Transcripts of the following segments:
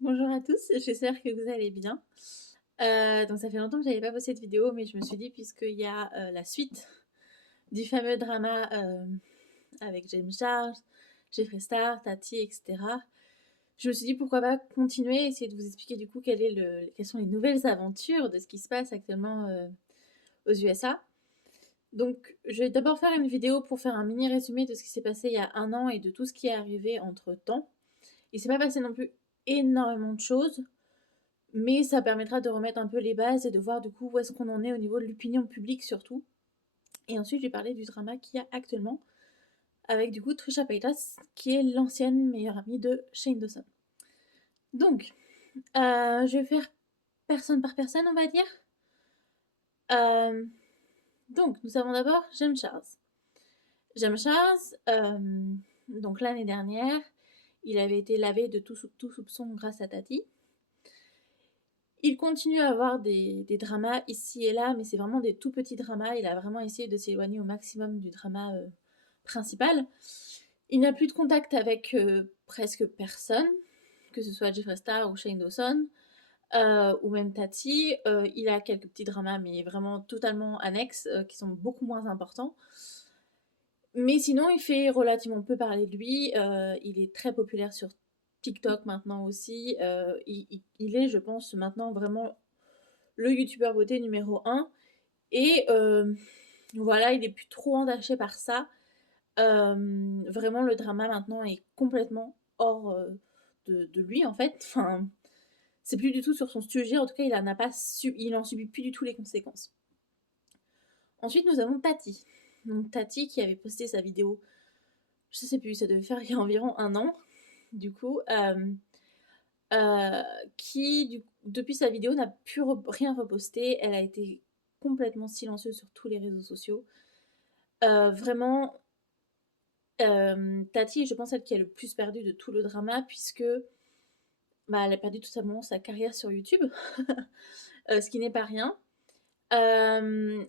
Bonjour à tous, j'espère que vous allez bien. Donc ça fait longtemps que j'avais pas posté de vidéo, mais je me suis dit puisqu'il y a la suite du fameux drama avec James Charles, Jeffree Star, Tati, etc. Je me suis dit pourquoi pas continuer, essayer de vous expliquer du coup quelles sont les nouvelles aventures de ce qui se passe actuellement aux USA. Donc je vais d'abord faire une vidéo pour faire un mini résumé de ce qui s'est passé il y a un an et de tout ce qui est arrivé entre temps. Il s'est pas passé non plus énormément de choses. Mais ça permettra de remettre un peu les bases et de voir du coup où est-ce qu'on en est au niveau de l'opinion publique surtout. Et ensuite, je vais parler du drama qu'il y a actuellement avec du coup Trisha Paytas, qui est l'ancienne meilleure amie de Shane Dawson. Donc, je vais faire personne par personne, on va dire. Euh, donc, nous avons d'abord James Charles. James Charles, donc l'année dernière, il avait été lavé de tout soupçon grâce à Tati. Il continue à avoir des dramas ici et là, mais c'est vraiment des tout petits dramas. Il a vraiment essayé de s'éloigner au maximum du drama principal. Il n'a plus de contact avec presque personne, que ce soit Jeffree Star ou Shane Dawson, ou même Tati. Il a quelques petits dramas, mais vraiment totalement annexes, qui sont beaucoup moins importants. Mais sinon, il fait relativement peu parler de lui. Il est très populaire sur TikTok maintenant aussi. Il est, je pense, maintenant vraiment le youtubeur beauté numéro un. Et voilà, il est plus trop entaché par ça. Vraiment, le drama maintenant est complètement hors de lui en fait. Enfin, c'est plus du tout sur son sujet. En tout cas, il en subit plus du tout les conséquences. Ensuite, nous avons Tati. Donc Tati qui avait posté sa vidéo, je sais plus, ça devait faire il y a environ un an, du coup, euh, depuis sa vidéo, n'a plus rien reposté. Elle a été complètement silencieuse sur tous les réseaux sociaux. Vraiment, Tati, je pense, celle qui a le plus perdu de tout le drama, puisque bah, elle a perdu tout simplement sa carrière sur YouTube, ce qui n'est pas rien. Euh,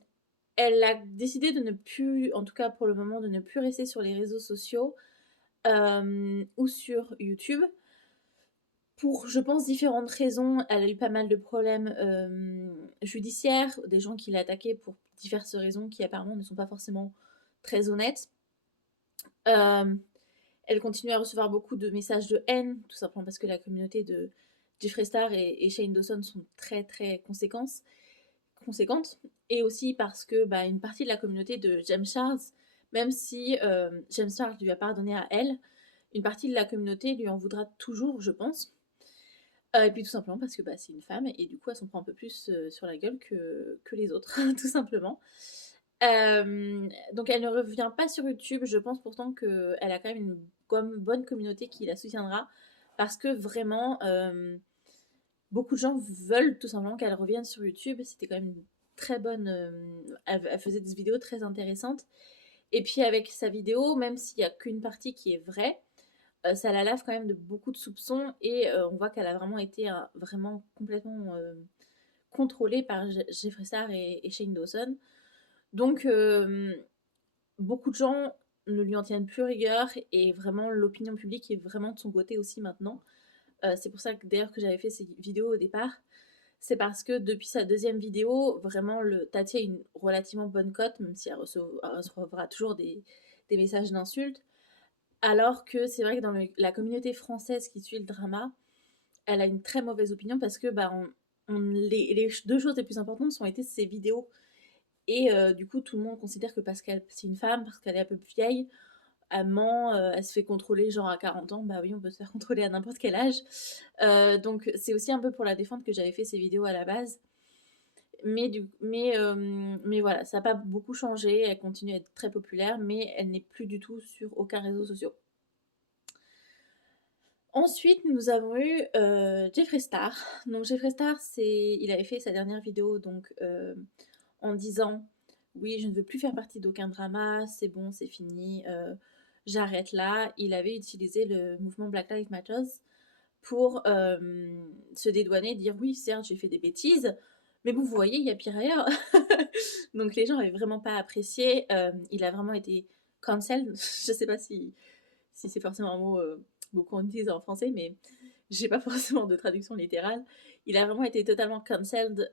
Elle a décidé de ne plus, en tout cas pour le moment, de ne plus rester sur les réseaux sociaux ou sur YouTube. Pour, je pense, différentes raisons. Elle a eu pas mal de problèmes judiciaires, des gens qui l'attaquaient pour diverses raisons qui apparemment ne sont pas forcément très honnêtes. Euh, Elle continue à recevoir beaucoup de messages de haine, tout simplement parce que la communauté de Jeffree Star et Shane Dawson sont très très conséquentes. Et aussi parce que bah, une partie de la communauté de James Charles, même si James Charles lui a pardonné à elle, une partie de la communauté lui en voudra toujours, je pense. Et puis tout simplement parce que bah, c'est une femme et du coup elle s'en prend un peu plus sur la gueule que les autres, tout simplement. Donc elle ne revient pas sur YouTube, je pense pourtant qu'elle a quand même une bonne communauté qui la soutiendra parce que vraiment beaucoup de gens veulent tout simplement qu'elle revienne sur YouTube. C'était quand même une très bonne. Elle faisait des vidéos très intéressantes. Et puis avec sa vidéo, même s'il n'y a qu'une partie qui est vraie, ça la lave quand même de beaucoup de soupçons et on voit qu'elle a vraiment été vraiment complètement contrôlée par Jeffree Star et Shane Dawson. Donc beaucoup de gens ne lui en tiennent plus rigueur et vraiment l'opinion publique est vraiment de son côté aussi maintenant. C'est pour ça que d'ailleurs que j'avais fait ces vidéos au départ. C'est parce que depuis sa deuxième vidéo, vraiment, Tati a une relativement bonne cote, même si elle recevra toujours des messages d'insultes. Alors que c'est vrai que dans la communauté française qui suit le drama, elle a une très mauvaise opinion parce que bah, les deux choses les plus importantes sont été ses vidéos. Et du coup, tout le monde considère que parce qu'elle c'est une femme, parce qu'elle est un peu plus vieille, elle ment, elle se fait contrôler genre à 40 ans, bah oui, on peut se faire contrôler à n'importe quel âge. Donc c'est aussi un peu pour la défendre que j'avais fait ces vidéos à la base. Mais voilà, ça n'a pas beaucoup changé, elle continue à être très populaire, mais elle n'est plus du tout sur aucun réseau social. Ensuite, nous avons eu Jeffree Star. Donc Jeffree Star, il avait fait sa dernière vidéo donc, en disant oui, je ne veux plus faire partie d'aucun drama, c'est bon, c'est fini, j'arrête là. Il avait utilisé le mouvement Black Lives Matter pour se dédouaner, dire oui, certes, j'ai fait des bêtises, mais bon, vous voyez, il y a pire ailleurs. Donc les gens n'avaient vraiment pas apprécié. Il a vraiment été cancel. Je sais pas si c'est forcément un mot beaucoup on utilise en français, mais j'ai pas forcément de traduction littérale. Il a vraiment été totalement cancelled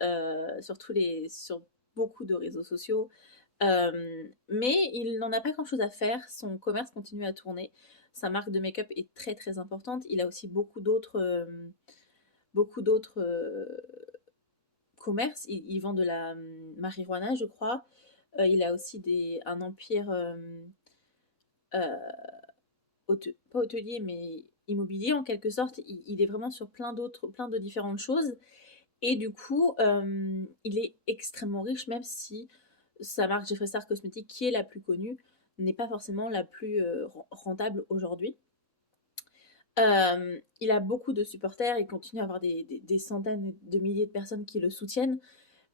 sur beaucoup de réseaux sociaux. Mais il n'en a pas grand chose à faire. Son commerce continue à tourner. Sa marque de make-up est très très importante. Il a aussi beaucoup d'autres commerces. Il vend de la marijuana, je crois. Il a aussi un empire euh, pas hôtelier, mais immobilier en quelque sorte. Il est vraiment sur plein de différentes choses. Et du coup, il est extrêmement riche, même si sa marque Jeffree Star Cosmetics, qui est la plus connue, n'est pas forcément la plus rentable aujourd'hui. Il a beaucoup de supporters, il continue à avoir des centaines de milliers de personnes qui le soutiennent,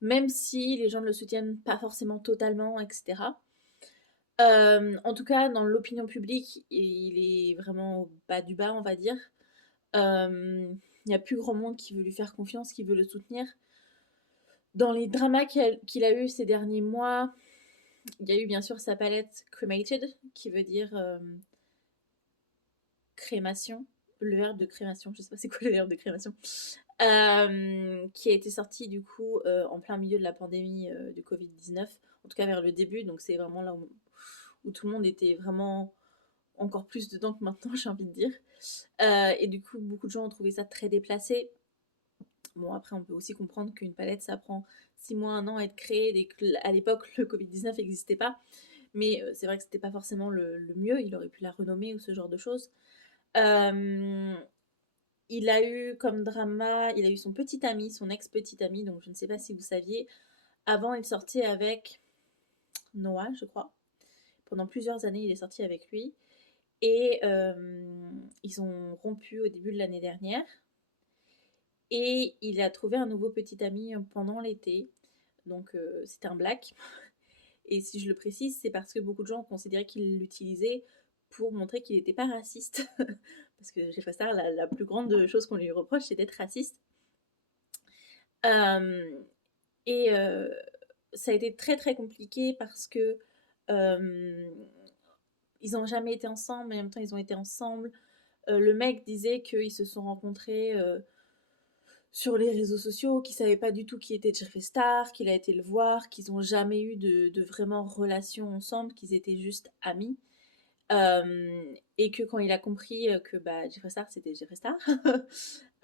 même si les gens ne le soutiennent pas forcément totalement, etc. En tout cas, dans l'opinion publique, il est vraiment au bas du bas, on va dire. Il n'y a plus grand monde qui veut lui faire confiance, qui veut le soutenir. Dans les dramas qu'il a eu ces derniers mois, il y a eu bien sûr sa palette Cremated, qui veut dire crémation. Le verbe de crémation, je sais pas c'est quoi le verbe de crémation. Qui a été sortie du coup en plein milieu de la pandémie du Covid-19, en tout cas vers le début, donc c'est vraiment là où tout le monde était vraiment encore plus dedans que maintenant, j'ai envie de dire. Et du coup, beaucoup de gens ont trouvé ça très déplacé. Bon, après, on peut aussi comprendre qu'une palette, ça prend 6 mois, 1 an à être créée, et qu'à l'époque, le Covid-19 n'existait pas. Mais c'est vrai que c'était pas forcément le mieux, il aurait pu la renommer ou ce genre de choses. Euh, il a eu comme drama, il a eu son petit ami, son ex-petit ami, donc je ne sais pas si vous saviez. Avant, il sortait avec Noah, je crois. Pendant plusieurs années, il est sorti avec lui. Et ils ont rompu au début de l'année dernière. Et il a trouvé un nouveau petit ami pendant l'été. Donc c'était un black. Et si je le précise, c'est parce que beaucoup de gens considéraient qu'il l'utilisait pour montrer qu'il n'était pas raciste. Parce que Jeffree Star, la plus grande chose qu'on lui reproche, c'est d'être raciste. Euh, et ça a été très très compliqué parce que euh, ils n'ont jamais été ensemble, mais en même temps ils ont été ensemble. Le mec disait qu'ils se sont rencontrés sur les réseaux sociaux, qu'ils savaient pas du tout qui était Jeffree Star, qu'il a été le voir, qu'ils n'ont jamais eu de vraiment relation ensemble, qu'ils étaient juste amis. Et que quand il a compris que bah, Jeffree Star c'était Jeffree Star,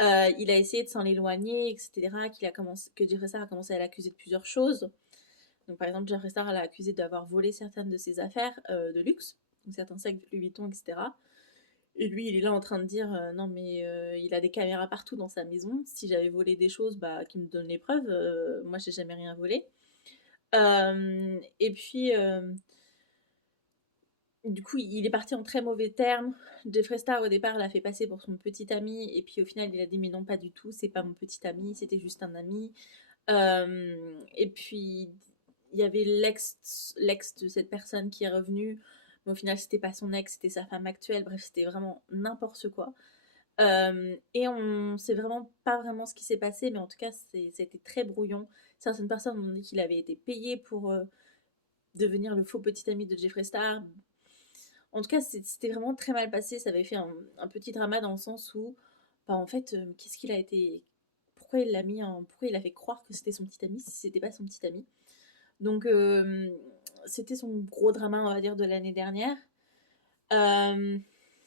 il a essayé de s'en éloigner, etc. Que Jeffree Star a commencé à l'accuser de plusieurs choses. Donc par exemple, Jeffree Star l'a accusé d'avoir volé certaines de ses affaires de luxe, donc certains sacs de Louis Vuitton, etc. Et lui, il est là en train de dire non, mais il a des caméras partout dans sa maison. Si j'avais volé des choses, bah, qu'il me donne les preuves. Moi, j'ai jamais rien volé. Et puis, du coup, il est parti en très mauvais termes. Jeffree Star, au départ, l'a fait passer pour son petit ami. Et puis, au final, il a dit mais non, pas du tout. C'est pas mon petit ami. C'était juste un ami. Et puis, il y avait l'ex de cette personne qui est revenu. Mais au final, c'était pas son ex, c'était sa femme actuelle. Bref, c'était vraiment n'importe quoi. Et on sait vraiment pas vraiment ce qui s'est passé, mais en tout cas, c'était très brouillon. Certaines personnes ont dit qu'il avait été payé pour devenir le faux petit ami de Jeffree Star. En tout cas, c'était vraiment très mal passé. Ça avait fait un petit drama dans le sens où, bah, en fait, qu'est-ce qu'il a été. Pourquoi il l'a mis en. Pourquoi il a fait croire que c'était son petit ami si c'était pas son petit ami. Donc, c'était son gros drama, on va dire, de l'année dernière. Euh,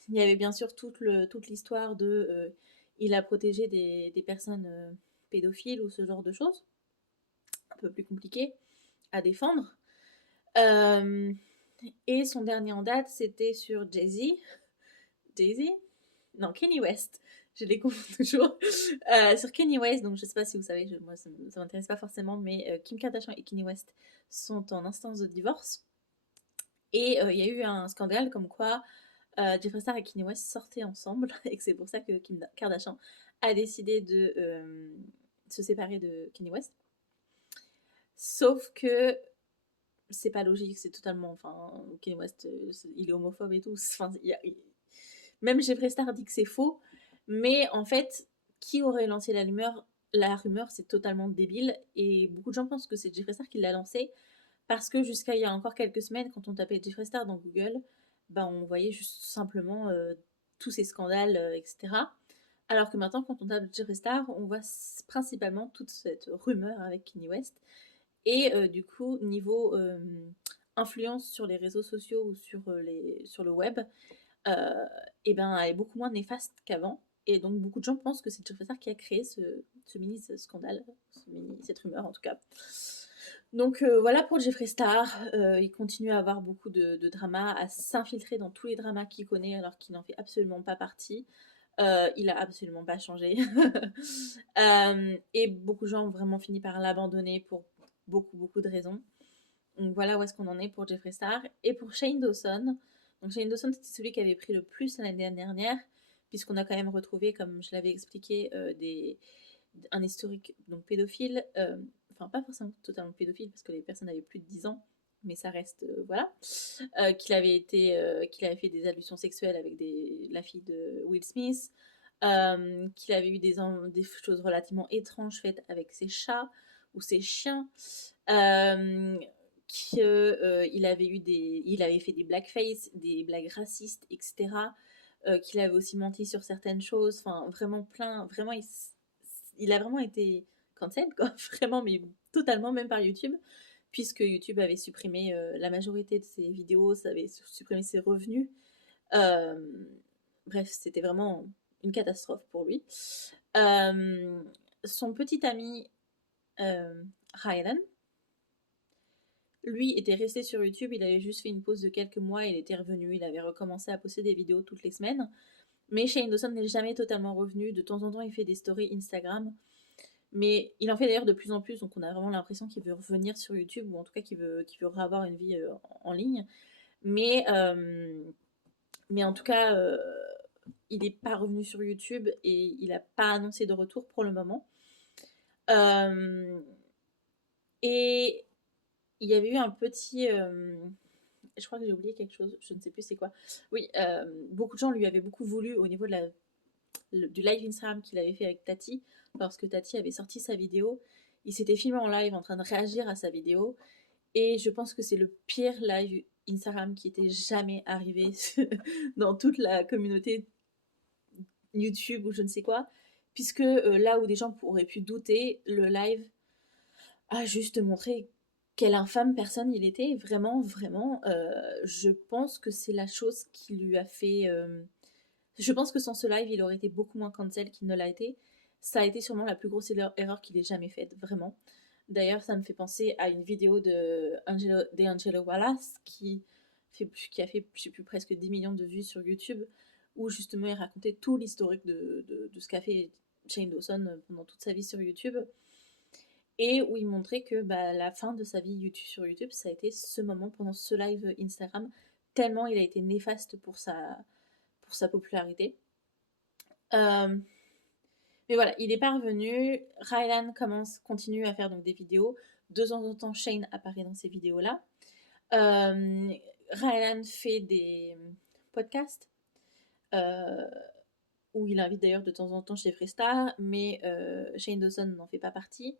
il y avait bien sûr toute l'histoire de il a protégé des personnes pédophiles ou ce genre de choses, un peu plus compliqué à défendre. Euh, et son dernier en date, c'était sur Jay-Z. Jay-Z. Non, Kanye West. Je les confonds toujours. Sur Kanye West, donc je sais pas si vous savez, moi ça m'intéresse pas forcément, mais Kim Kardashian et Kanye West sont en instance de divorce. Et il y a eu un scandale comme quoi Jeffree Star et Kanye West sortaient ensemble et que c'est pour ça que Kim Kardashian a décidé de se séparer de Kanye West. Sauf que c'est pas logique, c'est totalement. Enfin, Kanye West, il est homophobe et tout. Enfin, même Jeffree Star dit que c'est faux, mais en fait, qui aurait lancé la rumeur, c'est totalement débile et beaucoup de gens pensent que c'est Jeffree Star qui l'a lancé parce que jusqu'à il y a encore quelques semaines, quand on tapait Jeffree Star dans Google, bah, on voyait juste simplement tous ces scandales, etc. Alors que maintenant, quand on tape Jeffree Star, on voit principalement toute cette rumeur avec Kanye West. Et du coup, niveau influence sur les réseaux sociaux ou sur le web, et ben, elle est beaucoup moins néfaste qu'avant. Et donc, beaucoup de gens pensent que c'est Jeffree Star qui a créé ce mini scandale, cette rumeur en tout cas. Donc voilà pour Jeffree Star, il continue à avoir beaucoup de dramas, à s'infiltrer dans tous les dramas qu'il connaît alors qu'il n'en fait absolument pas partie. Il a absolument pas changé. Et beaucoup de gens ont vraiment fini par l'abandonner pour beaucoup de raisons. Donc voilà où est-ce qu'on en est pour Jeffree Star. Et pour Shane Dawson, donc Shane Dawson c'était celui qui avait pris le plus l'année dernière, puisqu'on a quand même retrouvé, comme je l'avais expliqué, un historique donc pédophile, enfin pas forcément totalement pédophile parce que les personnes avaient plus de 10 ans, mais ça reste, voilà, qu'il avait fait des allusions sexuelles avec la fille de Will Smith, qu'il avait eu des choses relativement étranges faites avec ses chats ou ses chiens, qu'il avait il avait fait des blackface, des blagues racistes, etc. Qu'il avait aussi menti sur certaines choses, enfin vraiment vraiment il a vraiment été cancel, quoi, vraiment, mais totalement, même par YouTube, puisque YouTube avait supprimé la majorité de ses vidéos, ça avait supprimé ses revenus. Euh, Bref, c'était vraiment une catastrophe pour lui. Son petit ami Ryan, lui était resté sur YouTube, il avait juste fait une pause de quelques mois, il était revenu, il avait recommencé à poster des vidéos toutes les semaines. Mais Shane Dawson n'est jamais totalement revenu, de temps en temps il fait des stories Instagram, mais il en fait d'ailleurs de plus en plus, donc on a vraiment l'impression qu'il veut revenir sur YouTube, ou en tout cas qu'il veut avoir une vie en ligne. Mais, mais en tout cas, il n'est pas revenu sur YouTube et il n'a pas annoncé de retour pour le moment. Et il y avait eu un petit... je crois que j'ai oublié quelque chose, je ne sais plus c'est quoi. Oui, beaucoup de gens lui avaient beaucoup voulu au niveau du live Instagram qu'il avait fait avec Tati, lorsque Tati avait sorti sa vidéo. Il s'était filmé en live en train de réagir à sa vidéo. Et je pense que c'est le pire live Instagram qui était jamais arrivé dans toute la communauté YouTube ou je ne sais quoi. Puisque là où des gens auraient pu douter, le live a juste montré quelle infâme personne il était. Vraiment, vraiment, je pense que c'est la chose qui lui a fait... Je pense que sans ce live, il aurait été beaucoup moins cancel qu'il ne l'a été. Ça a été sûrement la plus grosse erreur qu'il ait jamais faite, vraiment. D'ailleurs, ça me fait penser à une vidéo d'Angelo Wallace qui a fait, je sais plus, presque 10 millions de vues sur YouTube, où justement il racontait tout l'historique de ce qu'a fait Shane Dawson pendant toute sa vie sur YouTube, et où il montrait que bah, la fin de sa vie YouTube, sur YouTube, ça a été ce moment pendant ce live Instagram, tellement il a été néfaste pour sa popularité. Mais voilà, il est pas revenu. Rylan continue à faire donc des vidéos. De temps en temps, Shane apparaît dans ces vidéos-là. Rylan fait des podcasts où il invite d'ailleurs de temps en temps Jeffree Star, mais Shane Dawson n'en fait pas partie.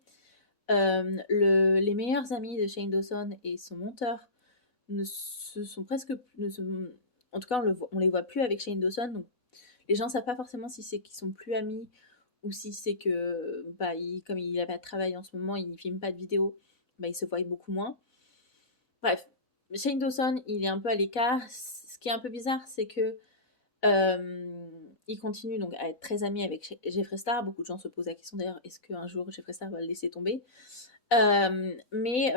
Les meilleurs amis de Shane Dawson et son monteur en tout cas on les voit plus avec Shane Dawson, donc les gens savent pas forcément si c'est qu'ils sont plus amis ou si c'est que bah, comme il n'a pas de travail en ce moment, il ne filme pas de vidéos, bah, il se voit beaucoup moins. Bref, Shane Dawson, il est un peu à l'écart. Ce qui est un peu bizarre, c'est que il continue donc à être très ami avec Jeffree Star. Beaucoup de gens se posent la question d'ailleurs, est-ce qu'un jour Jeffree Star va le laisser tomber? Mais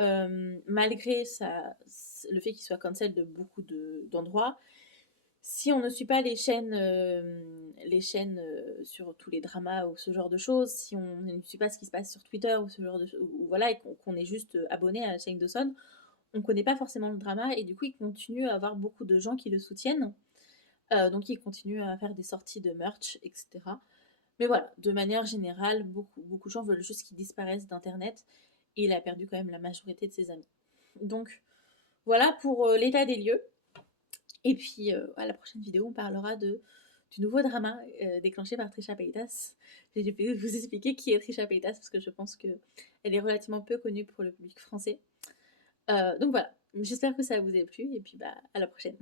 malgré le fait qu'il soit cancel de beaucoup d'endroits, si on ne suit pas les chaînes sur tous les dramas ou ce genre de choses, si on ne suit pas ce qui se passe sur Twitter ou ce genre de voilà, et qu'on est juste abonné à Shane Dawson, on ne connaît pas forcément le drama, et du coup il continue à avoir beaucoup de gens qui le soutiennent. Donc il continue à faire des sorties de merch, etc. Mais voilà, de manière générale, beaucoup de gens veulent juste qu'il disparaisse d'internet, et il a perdu quand même la majorité de ses amis. Donc voilà pour l'état des lieux. Et puis, à la prochaine vidéo, on parlera du nouveau drama déclenché par Trisha Paytas. Je vais vous expliquer qui est Trisha Paytas, parce que je pense qu'elle est relativement peu connue pour le public français. Donc voilà, j'espère que ça vous a plu, et puis bah, à la prochaine.